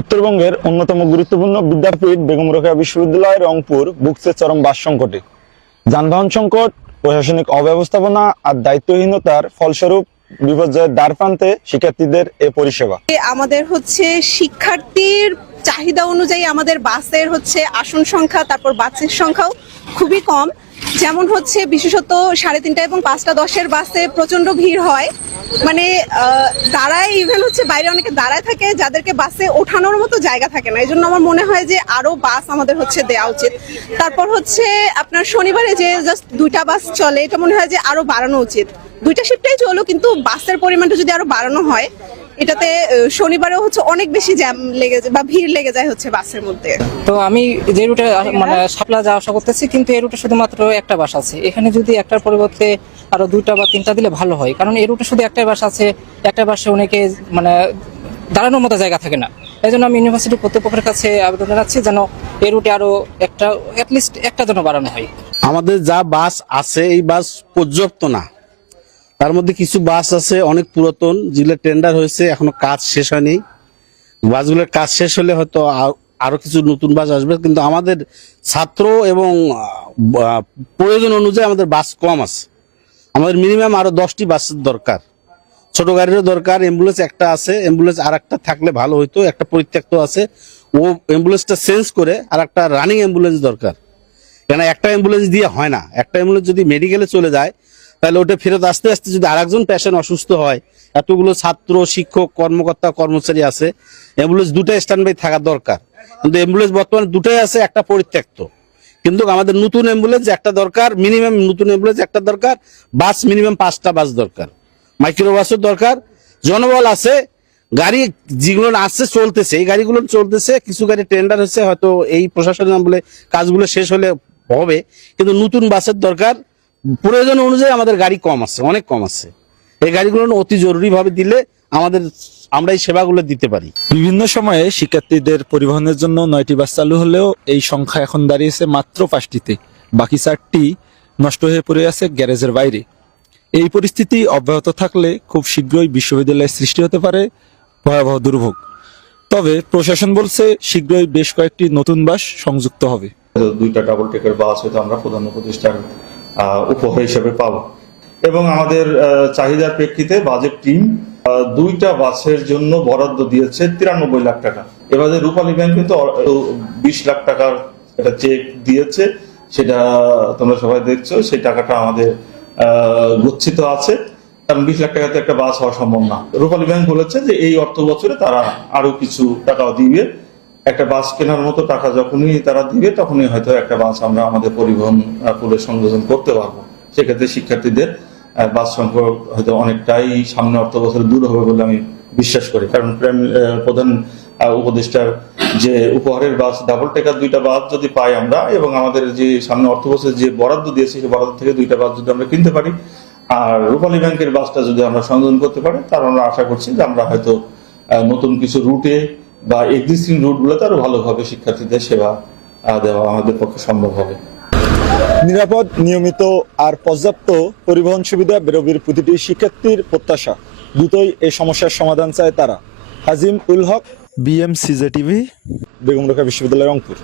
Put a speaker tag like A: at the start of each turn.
A: উত্তরবঙ্গের অন্যতম গুরুত্বপূর্ণ বিদ্যাপীঠ বেগম রোকেয়া বিশ্ববিদ্যালয়, রংপুর ভুগছে চরম বাস সংকটে যানবাহন সংকট, প্রশাসনিক অব্যবস্থাপনা আর দায়িত্বহীনতার ফলস্বরূপ বিপর্যয়ের দ্বার প্রান্তে শিক্ষার্থীদের এ পরিষেবা।
B: আমাদের হচ্ছে শিক্ষার্থীর চাহিদা অনুযায়ী আমাদের বাসের হচ্ছে আসন সংখ্যা, তারপর বাসের সংখ্যাও খুবই কম। যেমন হচ্ছে বিশেষত সাড়ে তিনটা এবং পাঁচটা দশের বাসে প্রচণ্ড ভিড় হয়। মানে দাঁড়ায় ইভেন হচ্ছে বাইরে অনেকে দাঁড়ায় থাকে, যাদেরকে বাসে ওঠানোর মতো জায়গা থাকে না। এই জন্য আমার মনে হয় যে আরও বাস আমাদের হচ্ছে দেওয়া উচিত। তারপর হচ্ছে আপনার শনিবারে যে জাস্ট দুইটা বাস চলে, এটা মনে হয় যে আরও বাড়ানো উচিত। দুইটা শিফটেই চলো কিন্তু বাসের পরিমাণটা যদি আরও বাড়ানো হয় এটাতে শনিবারেও হচ্ছে অনেক বেশি জ্যাম লেগে যায় বা ভিড় লেগে যায় হচ্ছে বাসের মধ্যে।
C: তো আমি যে রুটে মানে শাপলা যাওয়া আসা করতেছি কিন্তু এই রুটে শুধুমাত্র একটা বাস আছে। এখানে যদি একটার পরিবর্তে আরও দুইটা বা তিনটা দিলে ভালো হয় কারণ এই রুটে শুধু একটাই বাস আছে একটা বাসে অনেকে মানে দাঁড়ানোর মতো জায়গা থাকে না। এই জন্য আমি ইউনিভার্সিটি কর্তৃপক্ষের কাছে আবেদন জানাচ্ছি যেন এই রুটে আরও একটা অ্যাটলিস্ট একটা যেন বাড়ানো হয়।
D: আমাদের যা বাস আছে এই বাস পর্যাপ্ত না। তার মধ্যে কিছু বাস আছে, অনেক পুরাতন, যেগুলো টেন্ডার হয়েছে, এখনও কাজ শেষ হয়নি। বাসগুলোর কাজ শেষ হলে হয়তো আরও কিছু নতুন বাস আসবে, কিন্তু আমাদের ছাত্র এবং প্রয়োজন অনুযায়ী আমাদের বাস কম আছে। আমাদের মিনিমাম আরও দশটি বাসের দরকার। ছোট গাড়িরও দরকার অ্যাম্বুলেন্স একটা আছে অ্যাম্বুলেন্স আর একটা থাকলে ভালো হইতো, একটা পরিত্যক্ত আছে। ও অ্যাম্বুলেন্সটা চেঞ্জ করে আর একটা রানিং অ্যাম্বুলেন্স দরকার। কেন একটা অ্যাম্বুলেন্স দিয়ে হয় না। একটা অ্যাম্বুলেন্স যদি মেডিকেলে চলে যায় তাহলে ওটা ফেরত আসতে আসতে যদি আরেকজন পেশেন্ট অসুস্থ হয়, এতগুলো ছাত্র, শিক্ষক, কর্মকর্তা, কর্মচারী আছে অ্যাম্বুলেন্স দুটাই স্ট্যান্ড বাই থাকা দরকার। কিন্তু অ্যাম্বুলেন্স বর্তমানে দুটাই আছে, একটা পরিত্যক্ত। কিন্তু আমাদের নতুন অ্যাম্বুলেন্স একটা দরকার মিনিমাম নতুন অ্যাম্বুলেন্স একটা দরকার বাস মিনিমাম পাঁচটা বাস দরকার। মাইক্রো বাসের দরকার, জনবল আছে, গাড়ি যেগুলো আসছে চলতেছে, এই গাড়িগুলো চলতেছে, কিছু গাড়ি টেন্ডার হচ্ছে, হয়তো এই প্রশাসনের আমলে কাজগুলো শেষ হলে হবে, কিন্তু নতুন বাসের দরকার প্রয়োজন অনুযায়ী আমাদের গাড়ি কম আছে অনেক কম আছে। এই গাড়িগুলো অতি জরুরি ভাবে দিলে আমাদের আমরা এই সেবাগুলো দিতে পারি।
A: বিভিন্ন সময়ে শিক্ষার্থীদের পরিবহনের জন্য নয়টি বাস চালু হলেও এই সংখ্যা এখন দাঁড়িয়েছে মাত্র পাঁচটিতে। বাকি চারটি নষ্ট হয়ে পড়ে আছে গ্যারেজের বাইরে। এই পরিস্থিতি অব্যাহত থাকলে খুব শীঘ্রই বিশ্ববিদ্যালয়ের সৃষ্টি হতে পারে ভয়াবহ দুর্ভোগ। তবে প্রশাসন বলছে শীঘ্রই বেশ কয়েকটি নতুন বাস সংযুক্ত হবে।
E: দুইটা ডাবল টেকের বাস হয়তো আমরা প্রধান উপদেষ্টার উপহার হিসেবে পাবো। এবং আমাদের চাহিদার প্রেক্ষিতে বাজেট টিম দুইটা বাসের জন্য বরাদ্দ দিয়েছে তিরানব্বই লাখ টাকা। এবারে রূপালী ব্যাংক কিন্তু বিশ লাখ টাকার একটা চেক দিয়েছে। সেটা তোমরা সবাই দেখছ, সেই টাকাটা আমাদের গচ্ছিত আছে। কারণ বিশ লাখ টাকাতে একটা বাস হওয়া সম্ভব না। রূপালী ব্যাংক বলেছে যে এই অর্থ বছরে তারা আরও কিছু টাকা দিবে একটা বাস কেনার মতো টাকা যখনই তারা দিবে তখনই হয়তো একটা বাস আমরা আমাদের পরিবহন আহ, পুলে সংযোজন করতে পারব। সেক্ষেত্রে শিক্ষার্থীদের বাস সংখ্যক হয়তো অনেকটাই সামনে অর্থ বছরে দূর হবে বলে আমি বিশ্বাস করি। কারণ প্রধান উপদেষ্টার যে উপহারের বাস ডাবল টেকার দুইটা বাস যদি পাই আমরা এবং আমাদের যে সামনে অর্থ বছরে যে বরাদ্দ দিয়েছে সেই বরাদ্দ থেকে দুইটা বাস যদি আমরা কিনতে পারি আর রূপালী ব্যাংকের বাসটা যদি আমরা সংযোজন করতে পারি তার আমরা আশা করছি যে আমরা হয়তো নতুন কিছু রুটে বা এক্সিস্টিং রুটগুলোতে আরও ভালোভাবে শিক্ষার্থীদের সেবা দেওয়া আমাদের পক্ষে সম্ভব হবে।
A: নিরাপদ নিয়মিত আর পর্যাপ্ত পরিবহন সুবিধা বেরোবির প্রতিটি শিক্ষার্থীর প্রত্যাশা। দ্রুতই এই সমস্যার সমাধান চায় তারা। হাজিম উল হক বিএমসিজে টিভি বেগম রেখা বিশ্ববিদ্যালয় রংপুর।